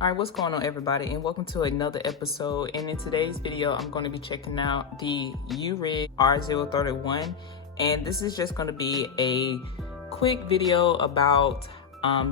All right, what's going on, everybody, and welcome to another episode. And in today's video, I'm going to be checking out the UURig R031, and this is just going to be a quick video about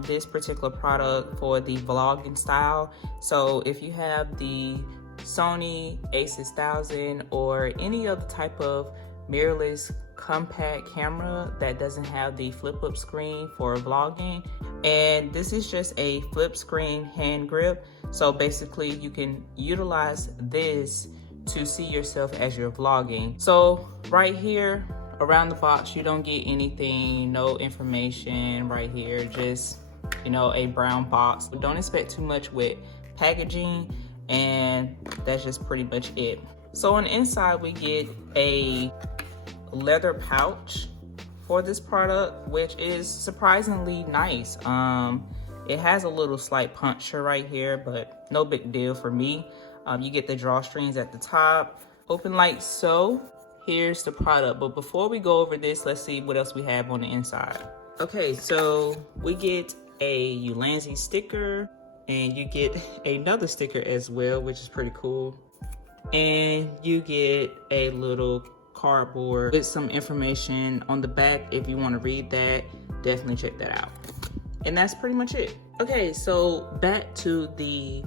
this particular product for the vlogging style. So if you have the Sony a6000 or any other type of mirrorless compact camera that doesn't have the flip up screen for vlogging, and this is just a flip screen hand grip, so basically you can utilize this to see yourself as you're vlogging. So right here around the box, you don't get anything, no information right here, just, you know, a brown box. Don't expect too much with packaging, and that's just pretty much it. So on the inside, we get a leather pouch for this product, which is surprisingly nice. It has a little slight puncture right here, but no big deal for me. You get the drawstrings at the top, open like so. Here's the product, but before we go over this, let's see what else we have on the inside. Okay, so we get a Ulanzi sticker, and you get another sticker as well, which is pretty cool. And you get a little cardboard with some information on the back. If you want to read that, definitely check that out. And that's pretty much it. Okay, so back to the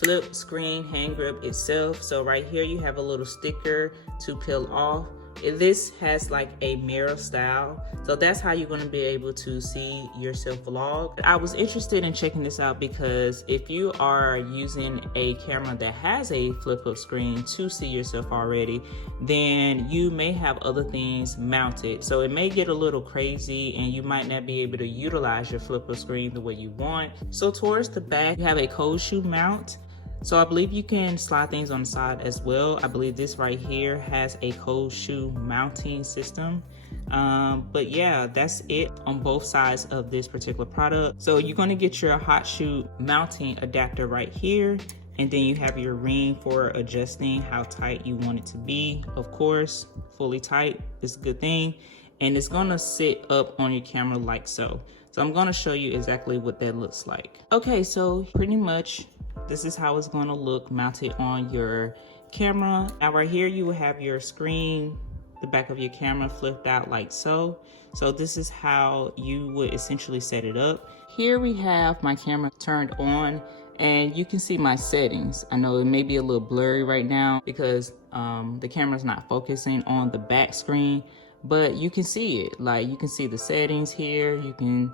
flip screen hand grip itself. So right here you have a little sticker to peel off. This has like a mirror style, so that's how you're going to be able to see yourself vlog. I was interested in checking this out because if you are using a camera that has a flip up screen to see yourself already, then you may have other things mounted, so it may get a little crazy and you might not be able to utilize your flip up screen the way you want. So towards the back you have a cold shoe mount. So I believe you can slide things on the side as well. I believe this right here has a cold shoe mounting system. But yeah, that's it on both sides of this particular product. So you're going to get your hot shoe mounting adapter right here, and then you have your ring for adjusting how tight you want it to be. Of course, fully tight is a good thing, and it's going to sit up on your camera like so. So I'm going to show you exactly what that looks like. Okay, so pretty much this is how it's going to look mounted on your camera. Now right here you will have your screen, the back of your camera flipped out like so. So this is how you would essentially set it up. Here we have my camera turned on, and you can see my settings. I know it may be a little blurry right now because the camera's not focusing on the back screen, but you can see it. Like, you can see the settings here. You can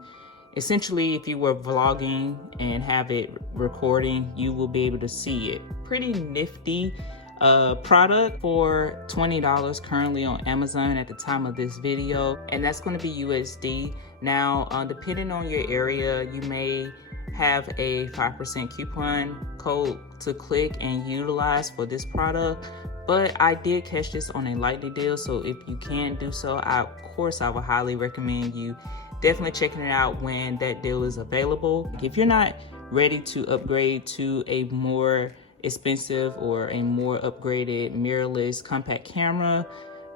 essentially, if you were vlogging and have it recording, you will be able to see it. Pretty nifty product for $20 currently on Amazon at the time of this video, and that's going to be USD. Now, depending on your area, you may have a 5% coupon code to click and utilize for this product, but I did catch this on a lightly deal, so if you can do so, of course I would highly recommend you definitely checking it out when that deal is available. If you're not ready to upgrade to a more expensive or a more upgraded mirrorless compact camera,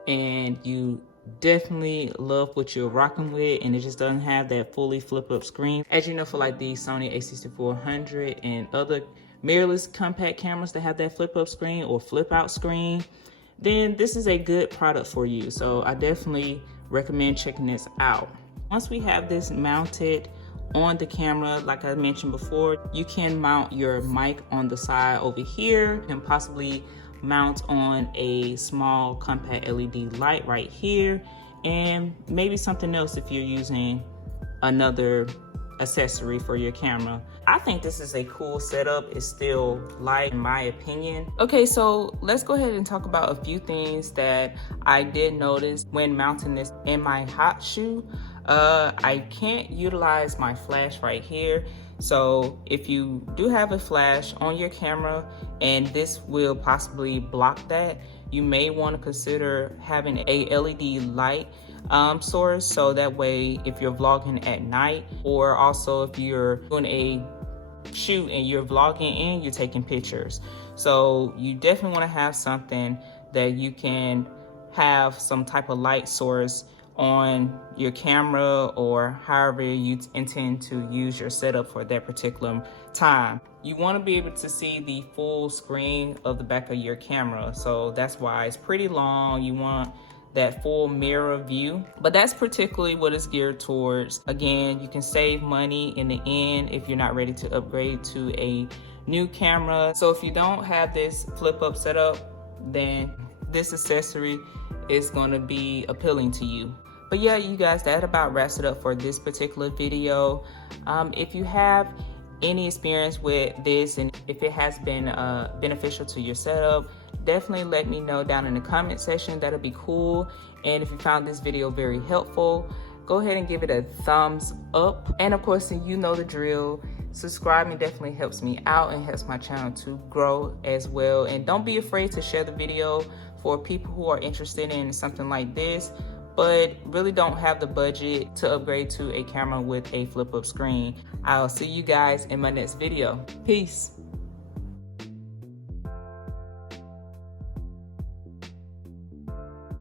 and you definitely love what you're rocking with and it just doesn't have that fully flip up screen, as you know, for like the Sony a6400 and other mirrorless compact cameras that have that flip up screen or flip out screen, then this is a good product for you. So I definitely recommend checking this out. Once we have this mounted on the camera, like I mentioned before, you can mount your mic on the side over here and possibly mount on a small compact LED light right here, and maybe something else if you're using another accessory for your camera. I think this is a cool setup. It's still light in my opinion. Okay, so let's go ahead and talk about a few things that I did notice when mounting this in my hot shoe. I can't utilize my flash right here. So if you do have a flash on your camera and this will possibly block that, you may want to consider having a LED light source, so that way if you're vlogging at night, or also if you're doing a shoot and you're vlogging and you're taking pictures. So you definitely want to have something that you can have some type of light source on your camera or however you intend to use your setup for that particular time. You want to be able to see the full screen of the back of your camera, so that's why it's pretty long. You want that full mirror view, but that's particularly what it's geared towards. Again, you can save money in the end if you're not ready to upgrade to a new camera. So if you don't have this flip up setup, then this accessory is going to be appealing to you. But yeah, you guys, that about wraps it up for this particular video. If you have any experience with this and if it has been beneficial to your setup, definitely let me know down in the comment section. That'll be cool. And if you found this video very helpful, go ahead and give it a thumbs up. And of course, you know the drill. Subscribing definitely helps me out and helps my channel to grow as well. And don't be afraid to share the video for people who are interested in something like this, but really don't have the budget to upgrade to a camera with a flip-up screen. I'll see you guys in my next video. Peace.